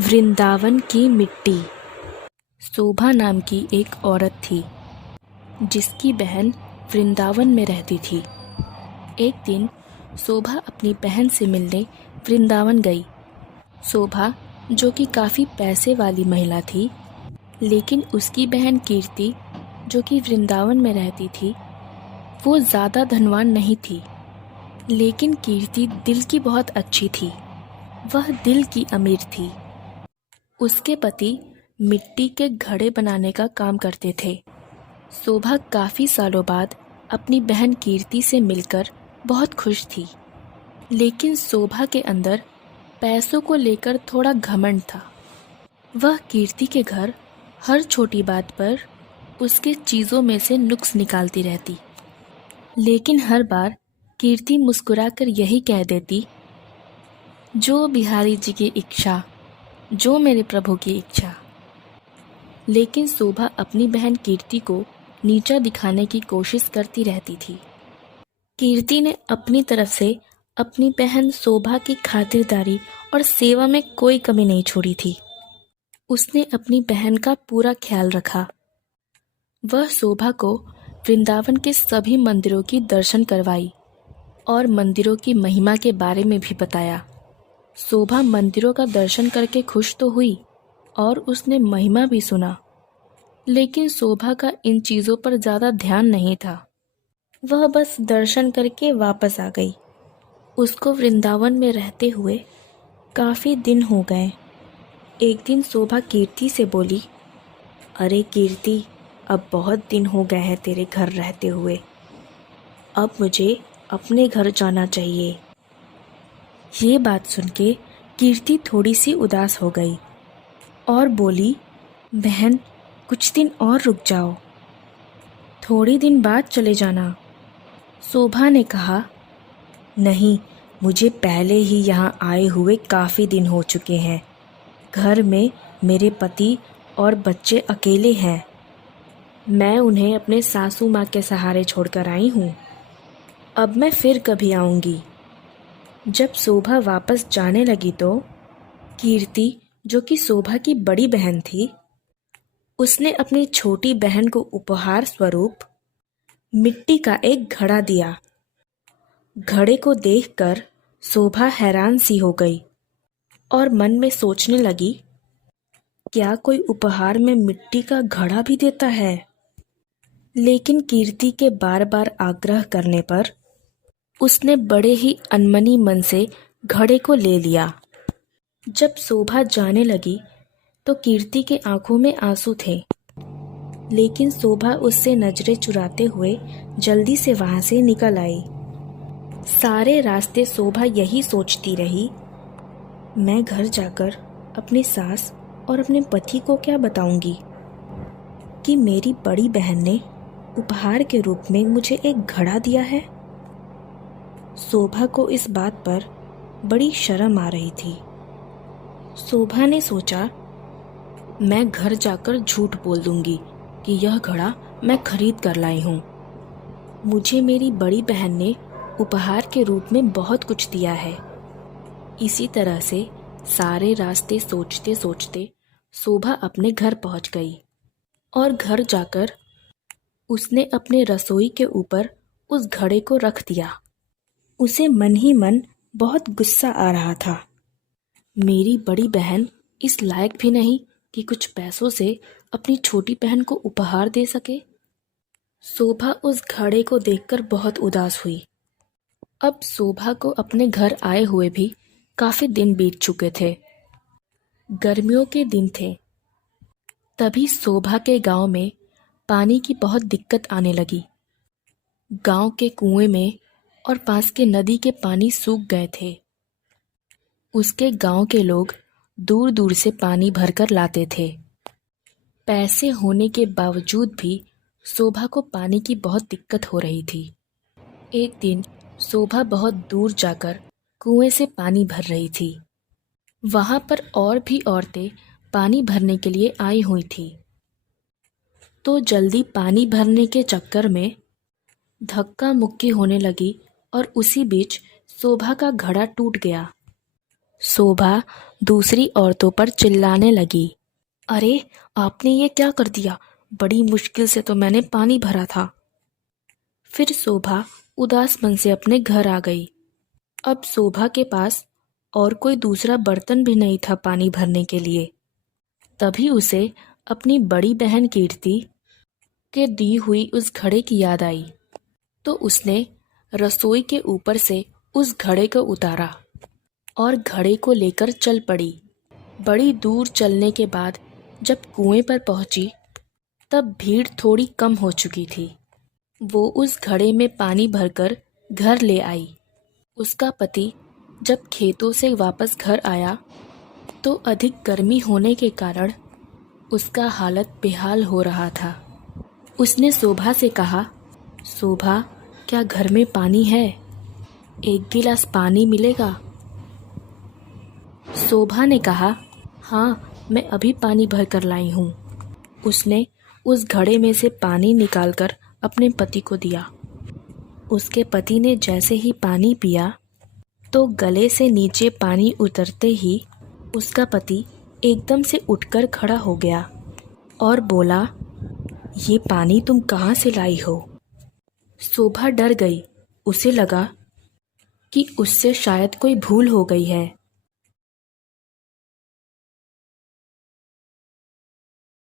वृंदावन की मिट्टी। शोभा नाम की एक औरत थी जिसकी बहन वृंदावन में रहती थी। एक दिन शोभा अपनी बहन से मिलने वृंदावन गई। शोभा, जो कि काफ़ी पैसे वाली महिला थी, लेकिन उसकी बहन कीर्ति, जो कि वृंदावन में रहती थी, वो ज़्यादा धनवान नहीं थी। लेकिन कीर्ति दिल की बहुत अच्छी थी। वह दिल की अमीर थी। उसके पति मिट्टी के घड़े बनाने का काम करते थे। शोभा काफ़ी सालों बाद अपनी बहन कीर्ति से मिलकर बहुत खुश थी। लेकिन शोभा के अंदर पैसों को लेकर थोड़ा घमंड था। वह कीर्ति के घर हर छोटी बात पर उसके चीज़ों में से नुक्स निकालती रहती। लेकिन हर बार कीर्ति मुस्कुराकर यही कह देती, जो बिहारी जी की इच्छा, जो मेरे प्रभु की इच्छा। लेकिन शोभा अपनी बहन कीर्ति को नीचा दिखाने की कोशिश करती रहती थी। कीर्ति ने अपनी तरफ से अपनी बहन शोभा की खातिरदारी और सेवा में कोई कमी नहीं छोड़ी थी। उसने अपनी बहन का पूरा ख्याल रखा। वह शोभा को वृंदावन के सभी मंदिरों की दर्शन करवाई और मंदिरों की महिमा के बारे में भी बताया। शोभा मंदिरों का दर्शन करके खुश तो हुई और उसने महिमा भी सुना, लेकिन शोभा का इन चीज़ों पर ज़्यादा ध्यान नहीं था। वह बस दर्शन करके वापस आ गई। उसको वृंदावन में रहते हुए काफ़ी दिन हो गए। एक दिन शोभा कीर्ति से बोली, अरे कीर्ति, अब बहुत दिन हो गए हैं तेरे घर रहते हुए। अब मुझे अपने घर जाना चाहिए। ये बात सुन के कीर्ति थोड़ी सी उदास हो गई और बोली, बहन, कुछ दिन और रुक जाओ, थोड़ी दिन बाद चले जाना। शोभा ने कहा, नहीं, मुझे पहले ही यहाँ आए हुए काफ़ी दिन हो चुके हैं। घर में मेरे पति और बच्चे अकेले हैं। मैं उन्हें अपने सासू माँ के सहारे छोड़कर आई हूँ। अब मैं फिर कभी आऊँगी। जब शोभा वापस जाने लगी तो कीर्ति, जो कि शोभा की बड़ी बहन थी, उसने अपनी छोटी बहन को उपहार स्वरूप मिट्टी का एक घड़ा दिया। घड़े को देखकर शोभा हैरान सी हो गई और मन में सोचने लगी, क्या कोई उपहार में मिट्टी का घड़ा भी देता है? लेकिन कीर्ति के बार बार आग्रह करने पर उसने बड़े ही अनमनी मन से घड़े को ले लिया। जब शोभा जाने लगी तो कीर्ति के आंखों में आंसू थे, लेकिन शोभा उससे नजरें चुराते हुए जल्दी से वहां से निकल आई। सारे रास्ते शोभा यही सोचती रही, मैं घर जाकर अपनी सास और अपने पति को क्या बताऊंगी कि मेरी बड़ी बहन ने उपहार के रूप में मुझे एक घड़ा दिया है। शोभा को इस बात पर बड़ी शर्म आ रही थी। शोभा ने सोचा, मैं घर जाकर झूठ बोल दूंगी कि यह घड़ा मैं खरीद कर लाई हूँ। मुझे मेरी बड़ी बहन ने उपहार के रूप में बहुत कुछ दिया है। इसी तरह से सारे रास्ते सोचते सोचते शोभा अपने घर पहुँच गई और घर जाकर उसने अपने रसोई के ऊपर उस घड़े को रख दिया। उसे मन ही मन बहुत गुस्सा आ रहा था। मेरी बड़ी बहन इस लायक भी नहीं कि कुछ पैसों से अपनी छोटी बहन को उपहार दे सके। शोभा उस घड़े को देखकर बहुत उदास हुई। अब शोभा को अपने घर आए हुए भी काफ़ी दिन बीत चुके थे। गर्मियों के दिन थे। तभी शोभा के गांव में पानी की बहुत दिक्कत आने लगी। गांव के कुएं में और पास के नदी के पानी सूख गए थे। उसके गांव के लोग दूर दूर से पानी भरकर लाते थे। पैसे होने के बावजूद भी शोभा को पानी की बहुत दिक्कत हो रही थी। एक दिन शोभा बहुत दूर जाकर कुएं से पानी भर रही थी। वहां पर और भी औरतें पानी भरने के लिए आई हुई थी। तो जल्दी पानी भरने के चक्कर में धक्का मुक्की होने लगी और उसी बीच शोभा का घड़ा टूट गया। शोभा दूसरी औरतों पर चिल्लाने लगी। अरे, आपने ये क्या कर दिया? बड़ी मुश्किल से तो मैंने पानी भरा था। फिर शोभा उदास मन से अपने घर आ गई। अब शोभा के पास और कोई दूसरा बर्तन भी नहीं था पानी भरने के लिए। तभी उसे अपनी बड़ी बहन कीर्ति के दी हुई उस घड़े की याद आई। तो उसने रसोई के ऊपर से उस घड़े को उतारा और घड़े को लेकर चल पड़ी। बड़ी दूर चलने के बाद जब कुएं पर पहुंची, तब भीड़ थोड़ी कम हो चुकी थी। वो उस घड़े में पानी भरकर घर ले आई। उसका पति जब खेतों से वापस घर आया तो अधिक गर्मी होने के कारण उसका हालत बेहाल हो रहा था। उसने शोभा से कहा, शोभा, क्या घर में पानी है? एक गिलास पानी मिलेगा? शोभा ने कहा, हाँ, मैं अभी पानी भर कर लाई हूँ। उसने उस घड़े में से पानी निकालकर अपने पति को दिया। उसके पति ने जैसे ही पानी पिया तो गले से नीचे पानी उतरते ही उसका पति एकदम से उठकर खड़ा हो गया और बोला, ये पानी तुम कहाँ से लाई हो? शोभा डर गई। उसे लगा कि उससे शायद कोई भूल हो गई है।